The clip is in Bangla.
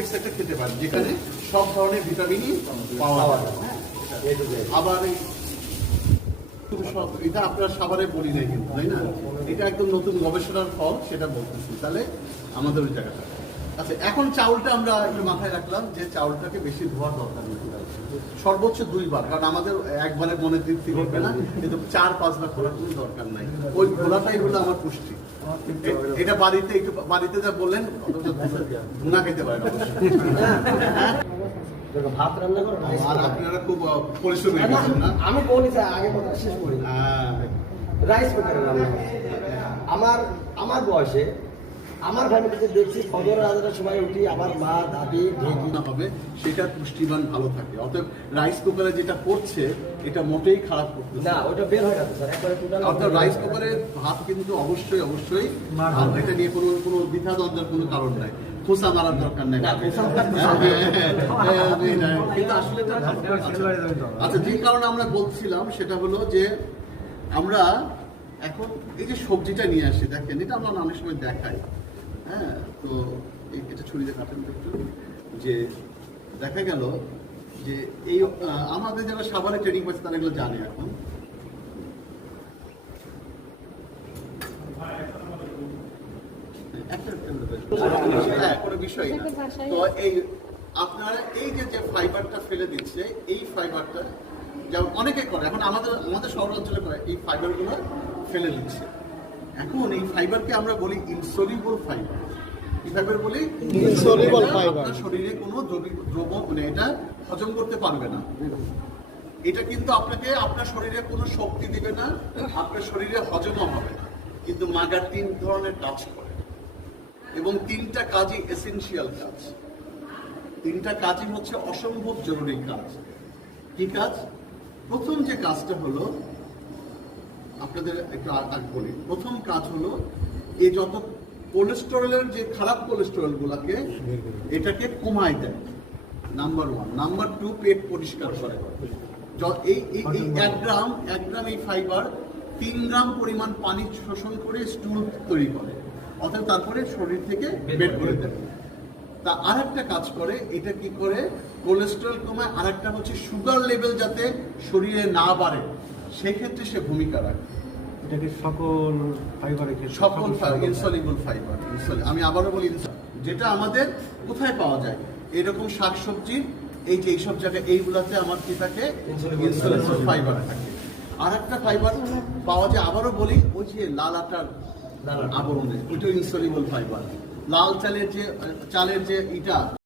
কমপ্লেক্স একটা খেতে পারেন, যেখানে সব ধরনের ভিটামিনই পাওয়া যায়। আবার এটা আপনার সাভারে বলি নাই কিন্তু, তাই না? এটা একদম নতুন গবেষণার ফল, সেটা বলতেছি। তাহলে আমাদের ওই জায়গাটা আচ্ছা। এখন চাউলটা আমরা একটু মাথায় রাখলাম যে চাউলটাকে বেশি ধোয়ার দরকার নেই, সর্বোচ্চ 2 বার, কারণ আমাদের একবারে মনে তৃপ্তি করবে না, কিন্তু 4-5 বার করার কোনো দরকার নাই। ওই ঘোলাটাই হলো আমার পুষ্টি। এটা বাড়িতে যা বললেন ভুনা খেতে পারেন ভাত রান্না করে আর আপনারা খুব পরিশ্রমী না। আমি বলি আগে কথা শেষ করি। রাইস কুকারে রান্না আমার বয়সে আমার ফ্যামিলিতে দেখছি ফজর আজানের সময় উঠি আমার মা দাদি ঢেকি না হবে, সেটা পুষ্টিমান ভালো থাকে। অতএব রাইস কুকারে যেটা করছে এটা মোটেই খারাপ করতে না, ওটা বের হয়ে গেছে স্যার একবারে টোটাল। অর্থাৎ রাইস কুকারে ভাত কিন্তু অবশ্যই এটা নিয়ে কোনো দ্বিধা দ্বন্দ্বের কোনো কারণ নাই, খোসা মারার দরকার নেই। কিন্তু আসলে আচ্ছা, যে কারণে আমরা বলছিলাম সেটা হলো যে আমরা এখন এই যে সবজিটা নিয়ে আসি, দেখেন এটা আমরা অনেক সময় দেখাই, হ্যাঁ, তো এটা ছুরিতে কাটেন একটু, যে দেখা গেল যে এই আমাদের যারা সাভারে ট্রেনিং পাচ্ছে তারা এগুলো জানে। এখন কোনো বিষয় না। তো এই আপনারা এই যে ফাইবারটা ফেলে দিচ্ছে, এই ফাইবারটা যেমন অনেকে করে, এখন আমাদের শহর অঞ্চলে করে, এই ফাইবারগুলো ফেলে দিচ্ছে। এখন এই ফাইবারকে আমরা বলি ইনসলিবল ফাইবার। কি ফাইবার বলি? Insoluble fibre. আপনার শরীরে কোনো দ্রব্য মানে এটা হজম করতে পারবে না। এটা কিন্তু আপনাকে আপনার শরীরে কোনো শক্তি দিবে না, আপনার শরীরে হজমও হবে না। কিন্তু মাগার 3 ধরনের কাজ করে, এবং 3টা কাজই এসেনশিয়াল কাজ। 3টা কাজই হচ্ছে অসম্ভব জরুরি কাজ। কি কাজ? প্রথম যে কাজটা হলো, আপনাদের একটু আগ বলি, প্রথম কাজ হলো এই যত কোলেস্টেরলের যে খারাপ কোলেস্টেরল গুলাকে এটাকে কমায় দেয়, নাম্বার 1। নাম্বার 2, পেট পরিষ্কার করে। এই 1 গ্রাম এই ফাইবার 3 গ্রাম পরিমাণ পানি শোষণ করে স্টুল তৈরি করে, অর্থাৎ তারপরে শরীর থেকে বের করে দেয়। তা আরেকটা কাজ করে, এটা কি করে? কোলেস্টেরল কমায়। আরেকটা হচ্ছে সুগার লেভেল যাতে শরীরে না বাড়ে, সেক্ষেত্রে সে ভূমিকা রাখে। এটাকে সকল ইনসলিবল ফাইবার। আমি আবারও বলি, যেটা আমাদের কোথায় পাওয়া যায়? এরকম শাকসবজির এইসব জায়গায় এইগুলাতে আমার কি থাকে? ইনসলিবল ফাইবার থাকে। আর একটা ফাইবার পাওয়া যায়, আবারও বলি, ওই যে লাল আটার আবরণে, ওইটা ইনসলিবল ফাইবার। লাল চালের যে ইটা